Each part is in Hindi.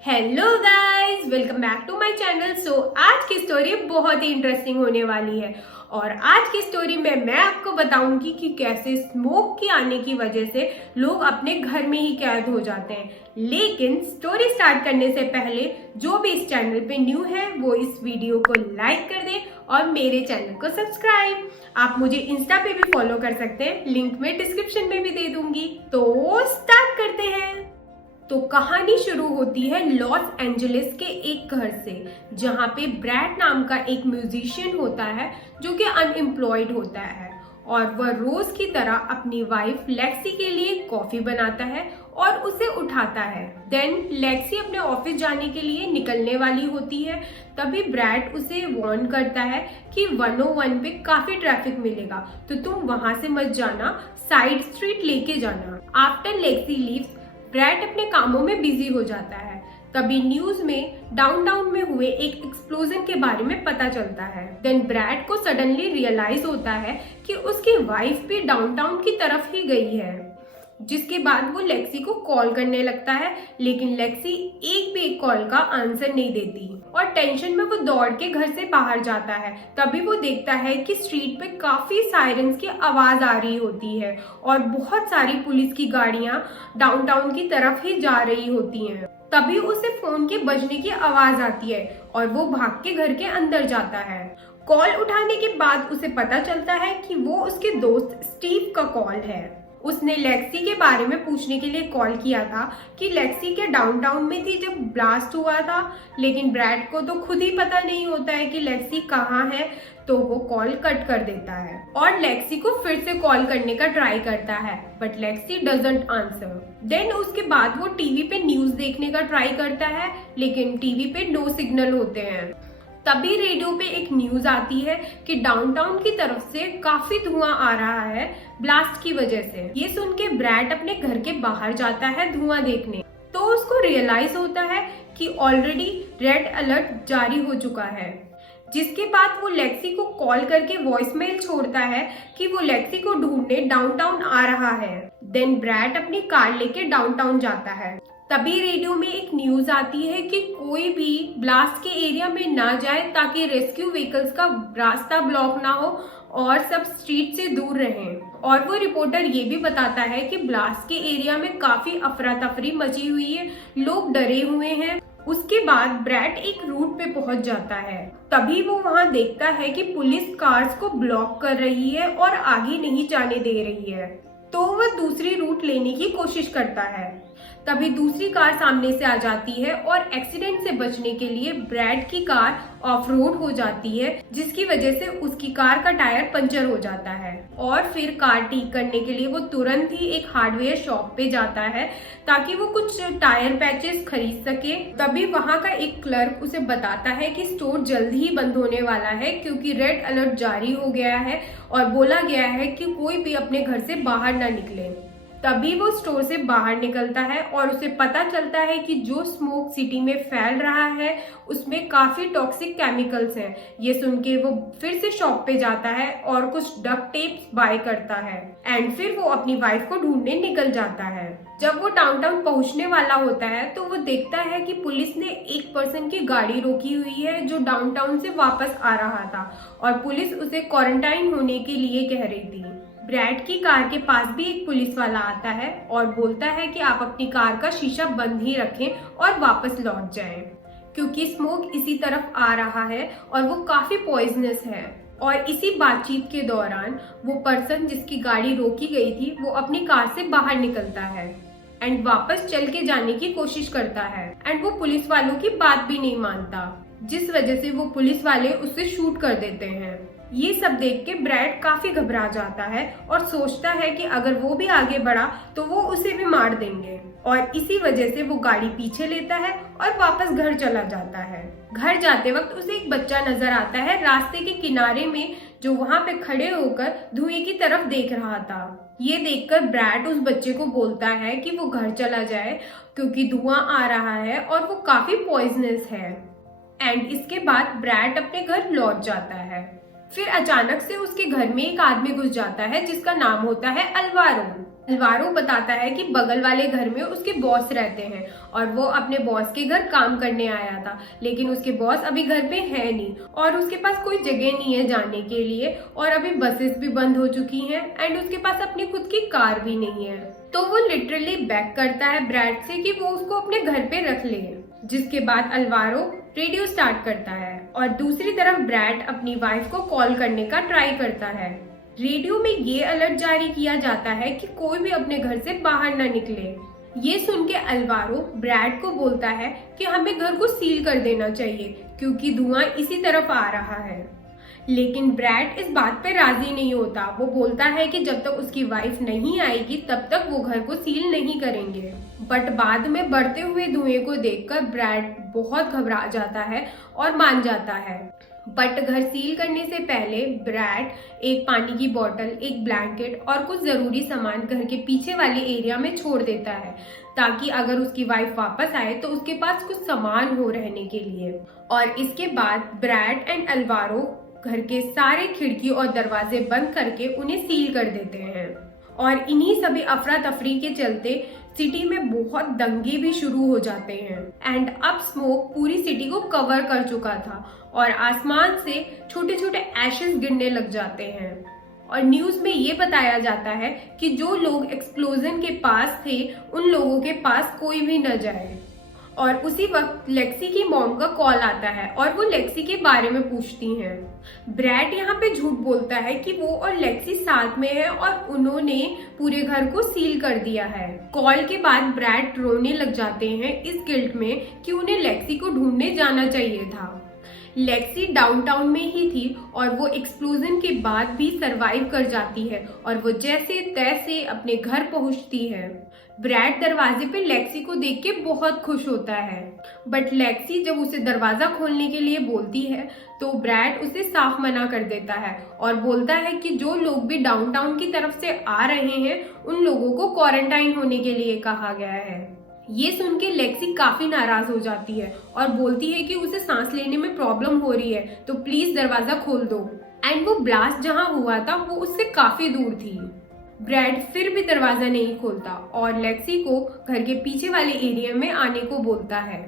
Hello guys, welcome back to my channel. आज की स्टोरी बहुत ही इंटरेस्टिंग होने वाली है और आज की स्टोरी में मैं आपको बताऊंगी कि कैसे स्मोक के आने की वजह से लोग अपने घर में ही कैद हो जाते हैं। लेकिन स्टोरी स्टार्ट करने से पहले जो भी इस चैनल पे न्यू है वो इस वीडियो को लाइक कर दे और मेरे चैनल को सब्सक्राइब। आप मुझे इंस्टा पे भी फॉलो कर सकते हैं, लिंक मैं डिस्क्रिप्शन में भी दे दूंगी। तो स्टार्ट करते हैं। तो कहानी शुरू होती है लॉस एंजलिस के एक घर से, जहाँ पे ब्रैड नाम का एक म्यूजिशियन होता है जो कि अनएम्प्लॉयड होता है और वह रोज की तरह अपनी वाइफ लेक्सी के लिए कॉफी बनाता है और उसे उठाता है। देन लेक्सी अपने ऑफिस जाने के लिए निकलने वाली होती है। तभी ब्रैड उसे वार्न करता है कि 101 पे काफी ट्रैफिक मिलेगा, तो तुम वहां से मत जाना, साइड स्ट्रीट लेके जाना। आफ्टर लेक्सी लीव्स, ब्रैड अपने कामों में बिजी हो जाता है। तभी न्यूज में डाउनटाउन में हुए एक एक्सप्लोजन के बारे में पता चलता है। देन ब्रैड को सडनली रियलाइज होता है कि उसकी वाइफ भी डाउनटाउन की तरफ ही गई है, जिसके बाद वो लेक्सी को कॉल करने लगता है। लेकिन लेक्सी एक भी कॉल का आंसर नहीं देती और टेंशन में वो दौड़ के घर से बाहर जाता है। तभी वो देखता है कि स्ट्रीट पे काफी सायरन्स की आवाज आ रही होती है और बहुत सारी पुलिस की गाड़ियां डाउनटाउन की तरफ ही जा रही होती हैं। तभी उसे फोन के बजने की आवाज आती है और वो भाग के घर के अंदर जाता है। कॉल उठाने के बाद उसे पता चलता है कि वो उसके दोस्त स्टीव का कॉल है। उसने लेक्सी के बारे में पूछने के लिए कॉल किया था कि लेक्सी के डाउनटाउन में थी जब ब्लास्ट हुआ था। लेकिन ब्रैड को तो खुद ही पता नहीं होता है कि लेक्सी कहाँ है, तो वो कॉल कट कर देता है और लेक्सी को फिर से कॉल करने का ट्राई करता है, but Lexi doesn't answer. Then उसके बाद वो टीवी पे न्यूज देखने का ट्राई करता है, लेकिन टीवी पे नो सिग्नल होते हैं। तभी रेडियो पे एक न्यूज आती है कि डाउनटाउन की तरफ से काफी धुआं आ रहा है ब्लास्ट की वजह से। ये सुन के ब्रैड अपने घर के बाहर जाता है धुआं देखने। तो उसको रियलाइज होता है कि ऑलरेडी रेड अलर्ट जारी हो चुका है, जिसके बाद वो लेक्सी को कॉल करके वॉइसमेल छोड़ता है कि वो लेक्सी को ढूंढने डाउनटाउन आ रहा है। देन ब्रैड अपनी कार लेके डाउनटाउन जाता है। तभी रेडियो में एक न्यूज आती है कि कोई भी ब्लास्ट के एरिया में ना जाए ताकि रेस्क्यू व्हीकल्स का रास्ता ब्लॉक ना हो और सब स्ट्रीट से दूर रहें। और वो रिपोर्टर ये भी बताता है कि ब्लास्ट के एरिया में काफी अफरा तफरी मची हुई है, लोग डरे हुए हैं। उसके बाद ब्रैड एक रूट पे पहुंच जाता है। तभी वो वहां देखता है कि पुलिस कार्स को ब्लॉक कर रही है और आगे नहीं जाने दे रही है, तो वह दूसरी रूट लेने की कोशिश करता है। तभी दूसरी कार सामने से आ जाती है और एक्सीडेंट से बचने के लिए ब्रैड की कार ऑफ रोड हो जाती है, जिसकी वजह से उसकी कार का टायर पंचर हो जाता है। और फिर कार ठीक करने के लिए वो तुरंत ही एक हार्डवेयर शॉप पे जाता है ताकि वो कुछ टायर पैचेस खरीद सके। तभी वहां का एक क्लर्क उसे बताता है कि स्टोर जल्द ही बंद होने वाला है क्योंकि रेड अलर्ट जारी हो गया है और बोला गया है कि कोई भी अपने घर से बाहर ना निकले। तभी वो स्टोर से बाहर निकलता है और उसे पता चलता है कि जो स्मोक सिटी में फैल रहा है उसमें काफी टॉक्सिक केमिकल्स हैं। ये सुन के वो फिर से शॉप पे जाता है और कुछ डक्ट टेप्स बाय करता है एंड फिर वो अपनी वाइफ को ढूंढने निकल जाता है। जब वो डाउनटाउन पहुंचने वाला होता है तो वो देखता है कि पुलिस ने एक पर्सन की गाड़ी रोकी हुई है जो डाउनटाउन से वापस आ रहा था और पुलिस उसे क्वारंटाइन होने के लिए कह रही थी। ब्रैड की कार के पास भी एक पुलिस वाला आता है और बोलता है कि आप अपनी कार का शीशा बंद ही रखें और वापस लौट जाएं, क्योंकि स्मोक इसी तरफ आ रहा है और वो काफी पॉइजनस है। और इसी बातचीत के दौरान वो पर्सन जिसकी गाड़ी रोकी गई थी वो अपनी कार से बाहर निकलता है एंड वापस चल के जाने की कोशिश करता है एंड वो पुलिस वालों की बात भी नहीं मानता, जिस वजह से वो पुलिस वाले उससे शूट कर देते हैं। ये सब देख के ब्रैड काफी घबरा जाता है और सोचता है कि अगर वो भी आगे बढ़ा तो वो उसे भी मार देंगे और इसी वजह से वो गाड़ी पीछे लेता है और वापस घर चला जाता है। घर जाते वक्त उसे एक बच्चा नजर आता है रास्ते के किनारे में, जो वहां पे खड़े होकर धुएं की तरफ देख रहा था। ये देखकर ब्रैड उस बच्चे को बोलता है कि वो घर चला जाए क्योंकि धुआं आ रहा है और वो काफी पॉइजनस है। एंड इसके बाद ब्रैड अपने घर लौट जाता है। फिर अचानक से उसके घर में एक आदमी घुस जाता है जिसका नाम होता है अल्वारो। अल्वारो बताता है कि बगल वाले घर में उसके बॉस रहते हैं और वो अपने बॉस के घर काम करने आया था, लेकिन उसके बॉस अभी घर पे है नहीं और उसके पास कोई जगह नहीं है जाने के लिए और अभी बसेस भी बंद हो चुकी हैं एंड उसके पास अपनी खुद की कार भी नहीं है। तो वो लिटरली बेग करता है ब्रैड से कि वो उसको अपने घर पे रख ले, जिसके बाद अल्वारो रेडियो स्टार्ट करता है और दूसरी तरफ ब्रैड अपनी वाइफ को कॉल करने का ट्राई करता है। रेडियो में ये अलर्ट जारी किया जाता है कि कोई भी अपने घर से बाहर न निकले। ये सुन के अल्वारो ब्रैड को बोलता है कि हमें घर को सील कर देना चाहिए क्योंकि धुआं इसी तरफ आ रहा है। लेकिन ब्रैड इस बात पे राजी नहीं होता। वो बोलता है कि जब तक उसकी वाइफ नहीं आएगी तब तक वो घर को सील नहीं करेंगे। बट बाद में बढ़ते हुए धुएं को देखकर ब्रैड बहुत घबरा जाता है और मान जाता है। बट घर सील करने से पहले ब्रैड एक पानी की बोतल, एक ब्लैंकेट और कुछ जरूरी सामान घर के पीछे वाले एरिया में छोड़ देता है ताकि अगर उसकी वाइफ वापस आए तो उसके पास कुछ सामान हो रहने के लिए। और इसके बाद ब्रैड एंड अल्वारो घर के सारे खिड़की और दरवाजे बंद करके उन्हें सील कर देते हैं। और इन्हीं सभी अफरा तफरी के चलते सिटी में बहुत दंगे भी शुरू हो जाते हैं एंड अब स्मोक पूरी सिटी को कवर कर चुका था और आसमान से छोटे छोटे एशेस गिरने लग जाते हैं। और न्यूज में ये बताया जाता है कि जो लोग एक्सप्लोजन के पास थे उन लोगों के पास कोई भी न जाए। और उसी वक्त लेक्सी की मॉम का कॉल आता है और वो लेक्सी के बारे में पूछती हैं। ब्रैड यहाँ पे झूठ बोलता है कि वो और लेक्सी साथ में है और उन्होंने पूरे घर को सील कर दिया है। कॉल के बाद ब्रैड रोने लग जाते हैं इस गिल्ट में कि उन्हें लेक्सी को ढूंढने जाना चाहिए था। लेक्सी डाउनटाउन में ही थी और वो एक्सप्लोजन के बाद भी सरवाइव कर जाती है और वो जैसे तैसे अपने घर पहुंचती है। ब्रैड दरवाजे पे लेक्सी को देख के बहुत खुश होता है, बट लेक्सी जब उसे दरवाजा खोलने के लिए बोलती है तो ब्रैड उसे साफ मना कर देता है और बोलता है कि जो लोग भी डाउनटाउन की तरफ से आ रहे हैं उन लोगों को क्वारंटाइन होने के लिए कहा गया है। ये सुन के लेक्सी काफी नाराज हो जाती है और बोलती है कि उसे सांस लेने में प्रॉब्लम हो रही है तो प्लीज दरवाजा खोल दो। एंड वो ब्लास्ट जहां हुआ था वो उससे काफी दूर थी। ब्रैड फिर भी दरवाजा नहीं खोलता और लेक्सी को घर के पीछे वाले एरिया में आने को बोलता है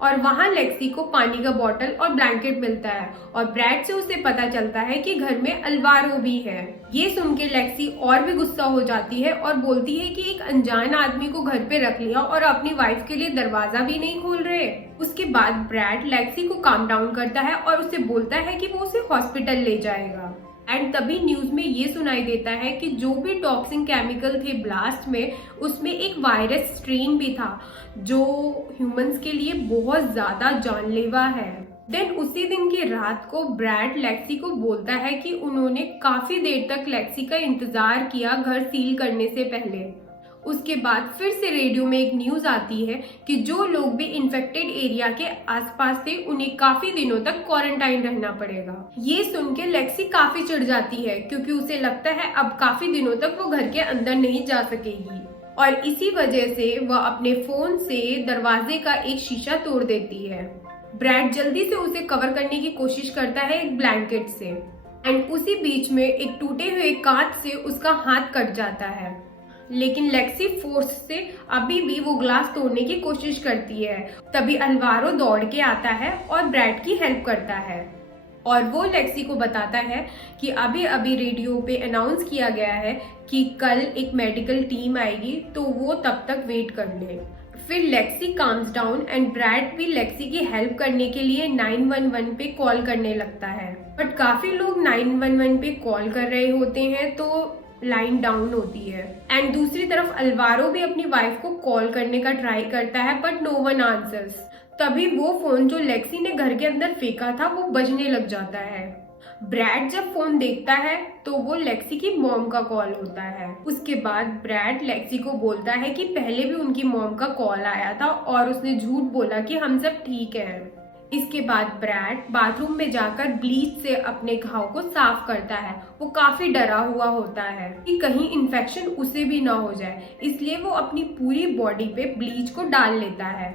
और वहां लेक्सी को पानी का बोतल और ब्लैंकेट मिलता है और ब्रैड से उसे पता चलता है कि घर में अल्वारो भी है। ये सुन के लेक्सी और भी गुस्सा हो जाती है और बोलती है कि एक अनजान आदमी को घर पे रख लिया और अपनी वाइफ के लिए दरवाजा भी नहीं खोल रहे। उसके बाद ब्रैड लेक्सी को काम डाउन करता है और उसे बोलता है कि वो उसे हॉस्पिटल ले जाएगा। एंड तभी न्यूज में ये सुनाई देता है कि जो भी टॉक्सिक केमिकल थे ब्लास्ट में उसमें एक वायरस स्ट्रेन भी था जो ह्यूमंस के लिए बहुत ज्यादा जानलेवा है। देन उसी दिन की रात को ब्रैड लेक्सी को बोलता है कि उन्होंने काफी देर तक लेक्सी का इंतजार किया घर सील करने से पहले। उसके बाद फिर से रेडियो में एक न्यूज आती है कि जो लोग भी इन्फेक्टेड एरिया के आसपास थे उन्हें काफी दिनों तक क्वारंटाइन रहना पड़ेगा। ये सुन के लेक्सी काफी चिढ़ जाती है क्योंकि उसे लगता है अब काफी दिनों तक वो घर के अंदर नहीं जा सकेगी और इसी वजह से वह अपने फोन से दरवाजे का एक शीशा तोड़ देती है। ब्रैड जल्दी से उसे कवर करने की कोशिश करता है एक ब्लैंकेट से एंड उसी बीच में एक टूटे हुए कांच से उसका हाथ कट जाता है। लेकिन लेक्सी फोर्स से अभी भी वो ग्लास तोड़ने की कोशिश करती है। तभी अल्वारो दौड़ के आता है और ब्रैड की हेल्प करता है और वो लेक्सी को बताता है कि अभी अभी रेडियो पे अनाउंस किया गया है कि कल एक मेडिकल टीम आएगी तो वो तब तक वेट कर ले। फिर Lexi calms down and Brad भी लेक्सी की हेल्प करने के लिए 911 पे कॉल करने लगता है। बट काफी लोग 911 पे कॉल कर रहे होते हैं तो लाइन डाउन होती है एंड दूसरी तरफ अल्वारो भी अपनी वाइफ को कॉल करने का ट्राई करता है बट नो वन आंसर्स। तभी वो फोन जो लेक्सी ने घर के अंदर फेंका था वो बजने लग जाता है। ब्रैड जब फोन देखता है तो वो लेक्सी की मॉम का कॉल होता है। उसके बाद ब्रैड लेक्सी को बोलता है कि पहले भी उनकी मॉम का कॉल आया था और उसने झूठ बोला कि हम सब ठीक हैं। इसके बाद ब्रैड बाथरूम में जाकर ब्लीच से अपने घाव को साफ करता है। वो काफी डरा हुआ होता है कि कहीं इन्फेक्शन उसे भी ना हो जाए, इसलिए वो अपनी पूरी बॉडी पे ब्लीच को डाल लेता है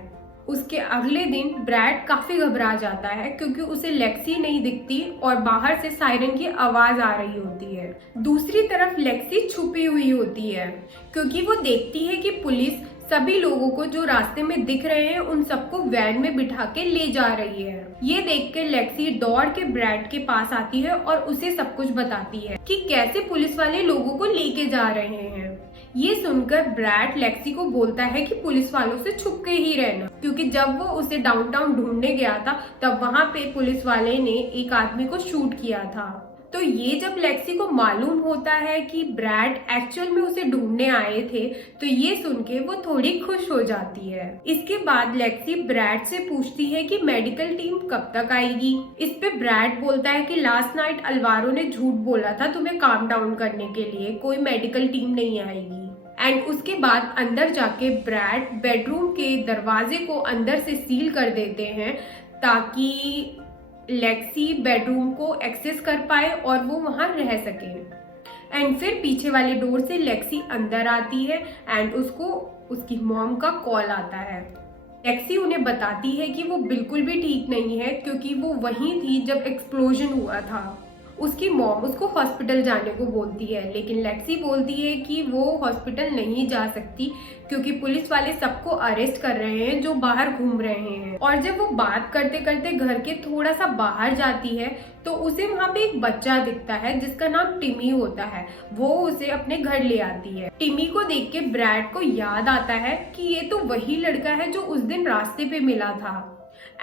उसके अगले दिन ब्रैड काफी घबरा जाता है क्योंकि उसे लेक्सी नहीं दिखती और बाहर से सायरन की आवाज आ रही होती है। दूसरी तरफ लेक्सी छुपी हुई होती है क्योंकि वो देखती है कि पुलिस सभी लोगों को जो रास्ते में दिख रहे हैं उन सबको वैन में बिठा के ले जा रही है। ये देख के लेक्सी दौड़ के ब्रैड के पास आती है और उसे सब कुछ बताती है कि कैसे पुलिस वाले लोगों को लेके जा रहे हैं। ये सुनकर ब्रैड लेक्सी को बोलता है कि पुलिस वालों से छुप के ही रहना, क्योंकि जब वो उसे डाउनटाउन ढूंढने गया था तब वहाँ पे पुलिस वाले ने एक आदमी को शूट किया था। तो ये जब लेक्सी को मालूम होता है कि ब्रैड एक्चुअल में उसे ढूंढने आए थे तो ये सुन के वो थोड़ी खुश हो जाती है। इसके बाद लेक्सी ब्रैड से पूछती है कि मेडिकल टीम कब तक आएगी। इस पे ब्रैड बोलता है कि लास्ट नाइट अल्वारो ने झूठ बोला था तुम्हें काम डाउन करने के लिए, कोई मेडिकल टीम नहीं आएगी। एंड उसके बाद अंदर जाके ब्रैड बेडरूम के दरवाजे को अंदर से सील कर देते हैं ताकि लेक्सी बेडरूम को एक्सेस कर पाए और वो वहां रह सके। एंड फिर पीछे वाले डोर से लेक्सी अंदर आती है एंड उसको उसकी मॉम का कॉल आता है। लेक्सी उन्हें बताती है कि वो बिल्कुल भी ठीक नहीं है क्योंकि वो वहीं थी जब एक्सप्लोजन हुआ था। उसकी मॉम उसको हॉस्पिटल जाने को बोलती है, लेकिन लेक्सी बोलती है कि वो हॉस्पिटल नहीं जा सकती क्योंकि पुलिस वाले सबको अरेस्ट कर रहे हैं जो बाहर घूम रहे हैं। और जब वो बात करते करते घर के थोड़ा सा बाहर जाती है तो उसे वहाँ पे एक बच्चा दिखता है जिसका नाम टिमी होता है। वो उसे अपने घर ले आती है। टिमी को देख के ब्रैड को याद आता है कि ये तो वही लड़का है जो उस दिन रास्ते पे मिला था।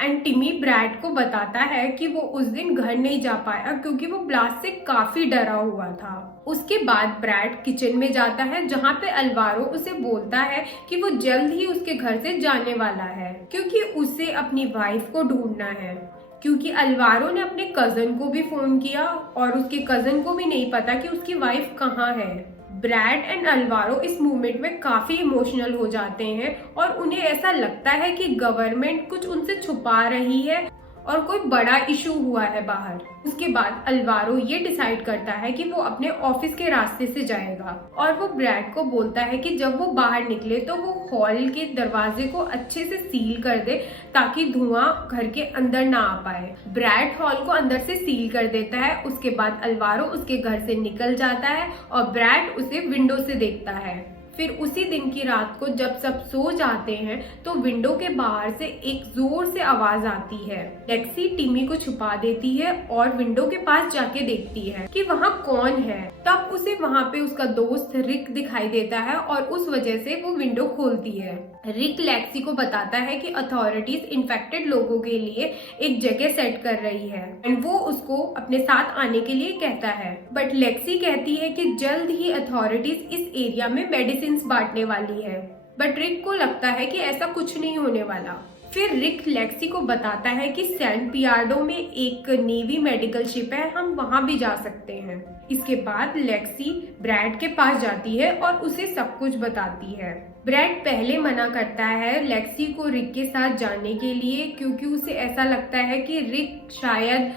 एंड टिमी ब्रैड को बताता है कि वो उस दिन घर नहीं जा पाया क्योंकि वो ब्लास्ट से काफी डरा हुआ था। उसके बाद ब्रैड किचन में जाता है जहाँ पे अल्वारो उसे बोलता है कि वो जल्द ही उसके घर से जाने वाला है क्योंकि उसे अपनी वाइफ को ढूंढना है। क्योंकि अल्वारो ने अपने कजन को भी फोन किया और उसके कजन को भी नहीं पता कि उसकी वाइफ कहाँ है। ब्रैड एंड अल्वारो इस मूवमेंट में काफी इमोशनल हो जाते हैं और उन्हें ऐसा लगता है कि गवर्नमेंट कुछ उनसे छुपा रही है और कोई बड़ा इशू हुआ है बाहर। उसके बाद अल्वारो ये डिसाइड करता है कि वो अपने ऑफिस के रास्ते से जाएगा और वो ब्रैड को बोलता है कि जब वो बाहर निकले तो वो हॉल के दरवाजे को अच्छे से सील कर दे ताकि धुआं घर के अंदर ना आ पाए। ब्रैड हॉल को अंदर से सील कर देता है। उसके बाद अल्वारो उसके घर से निकल जाता है और ब्रैड उसे विंडो से देखता है। फिर उसी दिन की रात को जब सब सो जाते हैं तो विंडो के बाहर से एक जोर से आवाज आती है। लेक्सी टिमी को छुपा देती है और विंडो के पास जाके देखती है कि वहाँ कौन है। तब उसे वहाँ पे उसका दोस्त रिक दिखाई देता है और उस वजह से वो विंडो खोलती है। रिक लेक्सी को बताता है कि अथॉरिटीज इन्फेक्टेड लोगों के लिए एक जगह सेट कर रही है एंड वो उसको अपने साथ आने के लिए कहता है। बट लेक्सी कहती है कि जल्द ही अथॉरिटीज इस एरिया में मेडिसिन बांटने वाली है। बट रिक को लगता है कि ऐसा कुछ नहीं होने वाला। फिर रिक लेक्सी को बताता है कि सैन पियार्डो में एक नेवी मेडिकल शिप है, हम वहां भी जा सकते हैं। इसके बाद लेक्सी ब्रैड के पास जाती है और उसे सब कुछ बताती है। ब्रैड पहले मना करता है लेक्सी को रिक के साथ जाने के लिए क्योंकि उसे ऐसा लगता है कि रिक शायद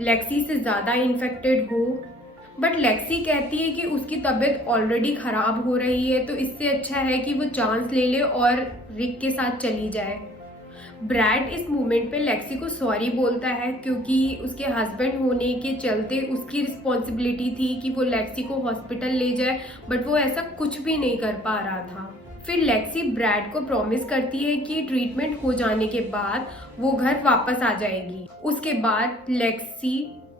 लेक्सी से ज्यादा इन्फेक्टेड हो। बट लेक्सी कहती है कि उसकी तबीयत ऑलरेडी खराब हो रही है तो इससे अच्छा है कि वो चांस ले ले और रिक के साथ चली जाए। ब्रैड इस मोमेंट पे लेक्सी को सॉरी बोलता है क्योंकि उसके हस्बैंड होने के चलते उसकी रिस्पॉन्सिबिलिटी थी कि वो लेक्सी को हॉस्पिटल ले जाए, बट वो ऐसा कुछ भी नहीं कर पा रहा था। फिर लेक्सी ब्रैड को प्रॉमिस करती है कि ट्रीटमेंट हो जाने के बाद वो घर वापस आ जाएगी। उसके बाद लेक्सी,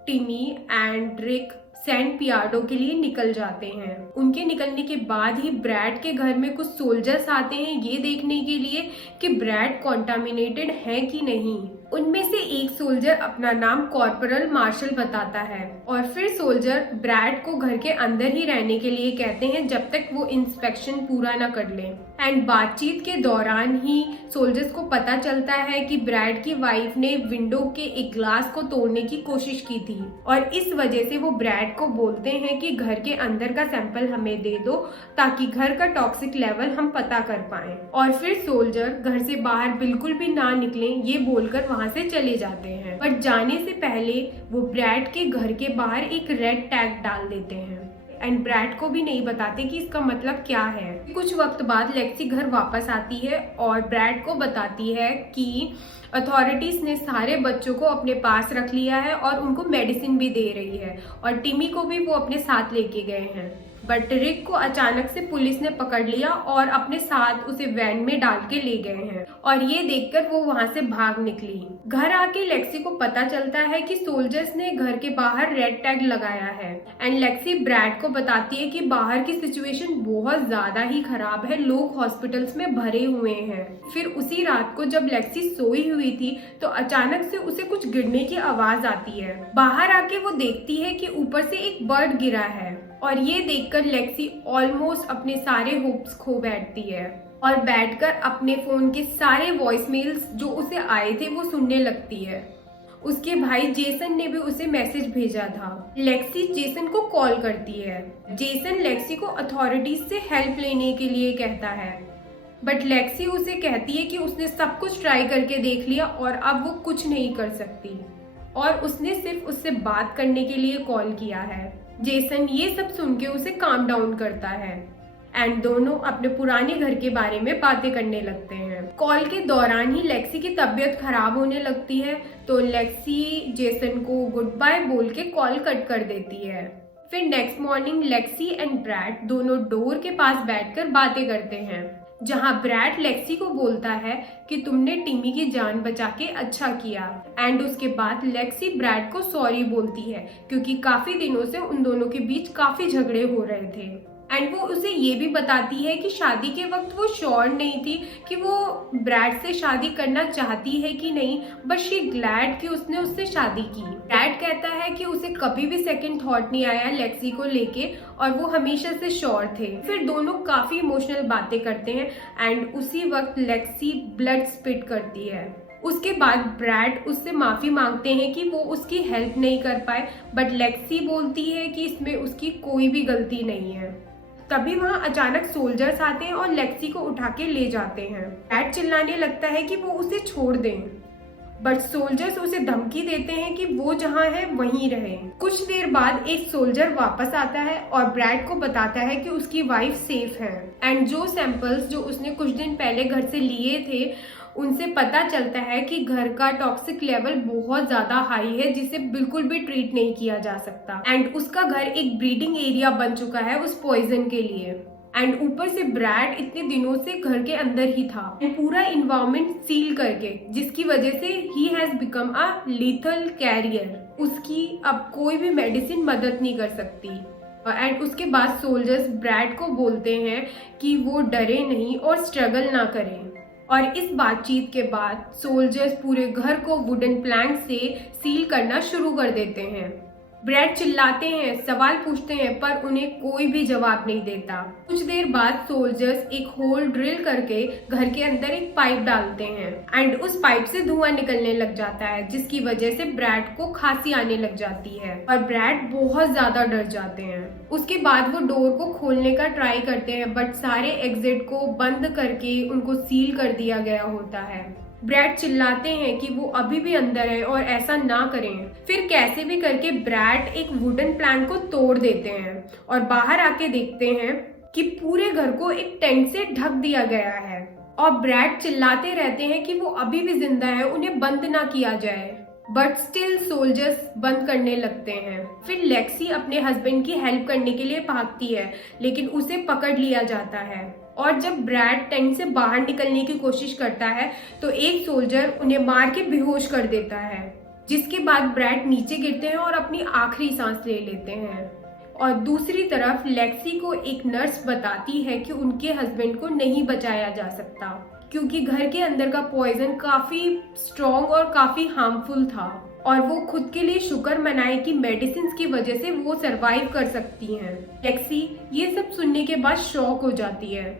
टिमी एंड रिक सैन पियार्डो के लिए निकल जाते हैं। उनके निकलने के बाद ही ब्रैड के घर में कुछ सोल्जर्स आते हैं ये देखने के लिए कि ब्रैड कॉन्टामिनेटेड है कि नहीं। उनमें से एक सोल्जर अपना नाम कॉर्पोरल मार्शल बताता है और फिर सोल्जर ब्रैड को घर के अंदर ही रहने के लिए कहते हैं जब तक वो इंस्पेक्शन पूरा न कर लें। एंड बातचीत के दौरान ही सोल्जर्स को पता चलता है कि ब्रैड की वाइफ ने विंडो के एक ग्लास को तोड़ने की कोशिश की थी और इस वजह से वो ब्रैड को बोलते हैं कि घर के अंदर का सैंपल हमें दे दो ताकि घर का टॉक्सिक लेवल हम पता कर पाएं। और फिर सोल्जर घर से बाहर बिल्कुल भी ना निकलें ये बोलकर वहां से चले जाते हैं। पर जाने से पहले वो ब्रैड के घर के बाहर एक रेड टैग डाल देते हैं। एंड ब्रैड को भी नहीं बताते कि इसका मतलब क्या है। कुछ वक्त बाद लेक्सी घर वापस आती है और ब्रैड को बताती है कि अथॉरिटीज ने सारे बच्चों को अपने पास रख लिया है और उनको मेडिसिन भी दे रही है और टिमी को भी वो अपने साथ लेके गए हैं। बट रिक को अचानक से पुलिस ने पकड़ लिया और अपने साथ उसे वैन में डाल के ले गए हैं और ये देखकर वो वहां से भाग निकली। घर आके लेक्सी को पता चलता है कि सोल्जर्स ने घर के बाहर रेड टैग लगाया है एंड लेक्सी ब्रैड को बताती है कि बाहर की सिचुएशन बहुत ज्यादा ही खराब है, लोग हॉस्पिटल्स में भरे हुए हैं। फिर उसी रात को जब लेक्सी सोई हुई थी तो अचानक से उसे कुछ गिरने की आवाज आती है। बाहर आके वो देखती है कि ऊपर से एक बर्ड गिरा है और ये देखकर लेक्सी ऑलमोस्ट अपने सारे होप्स खो बैठती है और बैठकर अपने फोन के सारे वॉइस मेल्स जो उसे आए थे वो सुनने लगती है। उसके भाई जेसन ने भी उसे मैसेज भेजा था। लेक्सी जेसन को कॉल करती है। जेसन लेक्सी को अथॉरिटीज से हेल्प लेने के लिए कहता है बट लेक्सी उसे कहती है कि उसने सब कुछ ट्राई करके देख लिया और अब वो कुछ नहीं कर सकती और उसने सिर्फ उससे बात करने के लिए कॉल किया है। जेसन ये सब सुन के उसे काम डाउन करता है एंड दोनों अपने पुराने घर के बारे में बातें करने लगते हैं। कॉल के दौरान ही लेक्सी की तबीयत खराब होने लगती है तो लेक्सी जेसन को गुड बाय बोल के कॉल कट कर देती है। फिर next morning Lexi and Brad दोनों डोर के पास बैठकर बातें करते हैं जहां ब्रैड लेक्सी को बोलता है कि तुमने टिमी की जान बचा के अच्छा किया एंड उसके बाद लेक्सी ब्रैड को सॉरी बोलती है क्योंकि काफी दिनों से उन दोनों के बीच काफी झगड़े हो रहे थे एंड वो उसे ये भी बताती है कि शादी के वक्त वो श्योर नहीं थी कि वो ब्रैड से शादी करना चाहती है कि नहीं, बट शी ग्लैड कि उसने उससे शादी की। ब्रैड कहता है कि उसे कभी भी सेकंड थॉट नहीं आया लेक्सी को लेके और वो हमेशा से श्योर थे। फिर दोनों काफी इमोशनल बातें करते हैं एंड उसी वक्त लेक्सी ब्लड स्पिट करती है। उसके बाद ब्रैड उससे माफी मांगते हैं कि वो उसकी हेल्प नहीं कर पाए बट लेक्सी बोलती है कि इसमें उसकी कोई भी गलती नहीं है। तभी वहां अचानक सोल्जर्स आते हैं और लेक्सी को उठा के ले जाते हैं। ब्रैड चिल्लाने लगता है कि वो उसे छोड़ दें बट सोल्जर्स उसे धमकी देते हैं कि वो जहां है वहीं रहे। कुछ देर बाद एक सोल्जर वापस आता है और ब्रैड को बताता है कि उसकी वाइफ सेफ है एंड जो सैंपल्स जो उसने कुछ दिन पहले घर से लिए थे उनसे पता चलता है कि घर का टॉक्सिक लेवल बहुत ज्यादा हाई है जिसे बिल्कुल भी ट्रीट नहीं किया जा सकता एंड उसका घर एक ब्रीडिंग एरिया बन चुका है उस पॉइजन के लिए एंड ऊपर से ब्रैड इतने दिनों से घर के अंदर ही था एंड पूरा इन्वायरमेंट सील करके जिसकी वजह से ही has become a lethal carrier. उसकी अब कोई भी मेडिसिन मदद नहीं कर सकती एंड उसके बाद सोल्जर्स ब्रैड को बोलते हैं कि वो डरे नहीं और स्ट्रगल ना करें और इस बातचीत के बाद सोल्जर्स पूरे घर को वुडन प्लैंक से सील करना शुरू कर देते हैं। ब्रैड चिल्लाते हैं, सवाल पूछते हैं पर उन्हें कोई भी जवाब नहीं देता। कुछ देर बाद सोल्जर्स एक होल ड्रिल करके घर के अंदर एक पाइप डालते हैं एंड उस पाइप से धुआं निकलने लग जाता है जिसकी वजह से ब्रैड को खांसी आने लग जाती है और ब्रैड बहुत ज्यादा डर जाते हैं। उसके बाद वो डोर को खोलने का ट्राई करते हैं बट सारे एग्जिट को बंद करके उनको सील कर दिया गया होता है। ब्रैड चिल्लाते हैं कि वो अभी भी अंदर है और ऐसा ना करें। फिर कैसे भी करके ब्रैड एक वुडन प्लैंक को तोड़ देते हैं और बाहर आके देखते हैं कि पूरे घर को एक टेंट से ढक दिया गया है और ब्रैड चिल्लाते रहते हैं कि वो अभी भी जिंदा है, उन्हें बंद ना किया जाए बट स्टिल सोल्जर्स बंद करने लगते हैं। फिर लेक्सी अपने हस्बैंड की हेल्प करने के लिए भागती है लेकिन उसे पकड़ लिया जाता है और जब ब्रैड टेंट से बाहर निकलने की कोशिश करता है तो एक सोल्जर उन्हें मार के बेहोश कर देता है जिसके बाद ब्रैड नीचे गिरते हैं और अपनी आखिरी सांस ले लेते हैं। और दूसरी तरफ लेक्सी को एक नर्स बताती है कि उनके हस्बैंड को नहीं बचाया जा सकता क्योंकि घर के अंदर का पॉइजन काफी स्ट्रॉन्ग और काफी हार्मफुल था और वो खुद के लिए शुक्र मनाए कि मेडिसिन की वजह से वो सरवाइव कर सकती हैं। लेक्सी ये सब सुनने के बाद शॉक हो जाती है।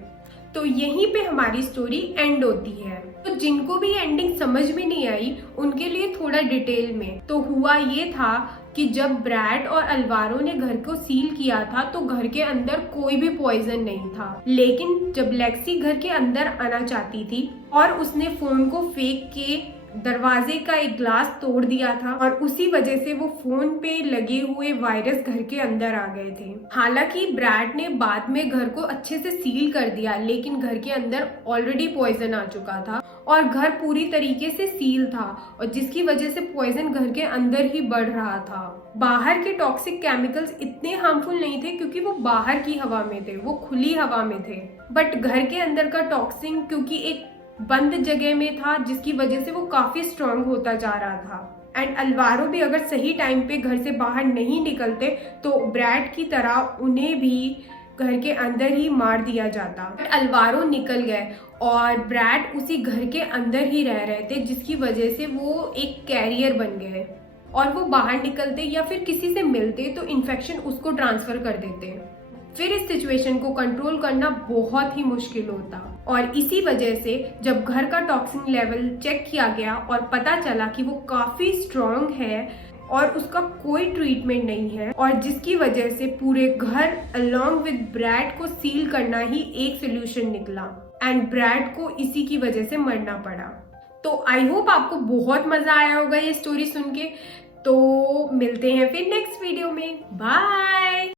तो यहीं पे हमारी स्टोरी एंड होती है। तो जिनको भी एंडिंग समझ में नहीं आई उनके लिए थोड़ा डिटेल में तो हुआ ये था कि जब ब्रैड और अल्वारो ने घर को सील किया था तो घर के अंदर कोई भी पॉइजन नहीं था, लेकिन जब लेक्सी घर के अंदर आना चाहती थी और उसने फोन को फेंक के दरवाजे का एक ग्लास तोड़ दिया था और उसी वजह से वो फोन पे लगे हुए वायरस घर के अंदर आ गए थे। हालांकि ब्रैड ने बाद में घर को अच्छे से सील कर दिया, लेकिन घर के अंदर ऑलरेडी पॉइजन आ चुका था और घर पूरी तरीके से सील था, और जिसकी वजह से पॉइजन घर के अंदर ही बढ़ रहा था। बाहर के टॉक्सिक केमिकल्स इतने हार्मफुल नहीं थे क्योंकि वो बाहर की हवा में थे, वो खुली हवा में थे, बट घर के अंदर का टॉक्सिन क्योंकि एक बंद जगह में था, जिसकी वजह से वो काफी स्ट्रांग होता जा रहा था। एंड अल्वारो भी अगर सही टाइम पे घर से बाहर नहीं निकलते तो ब्रैड की तरह उन्हें भी घर के अंदर ही मार दिया जाता। बट अल्वारो निकल गए और ब्रैड उसी घर के अंदर ही रह रहे थे, जिसकी वजह से वो एक कैरियर बन गए और वो बाहर निकलते या फिर किसी से मिलते तो इन्फेक्शन उसको ट्रांसफर कर देते। फिर इस सिचुएशन को कंट्रोल करना बहुत ही मुश्किल होता, और इसी वजह से जब घर का टॉक्सिन लेवल चेक किया गया और पता चला कि वो काफी स्ट्रांग है और उसका कोई ट्रीटमेंट नहीं है, और जिसकी वजह से पूरे घर अलोंग विद ब्रैड को सील करना ही एक सोल्यूशन निकला, एंड ब्रैड को इसी की वजह से मरना पड़ा। तो आई होप आपको बहुत मजा आया होगा ये स्टोरी सुन के। तो मिलते हैं फिर नेक्स्ट वीडियो में। बाय।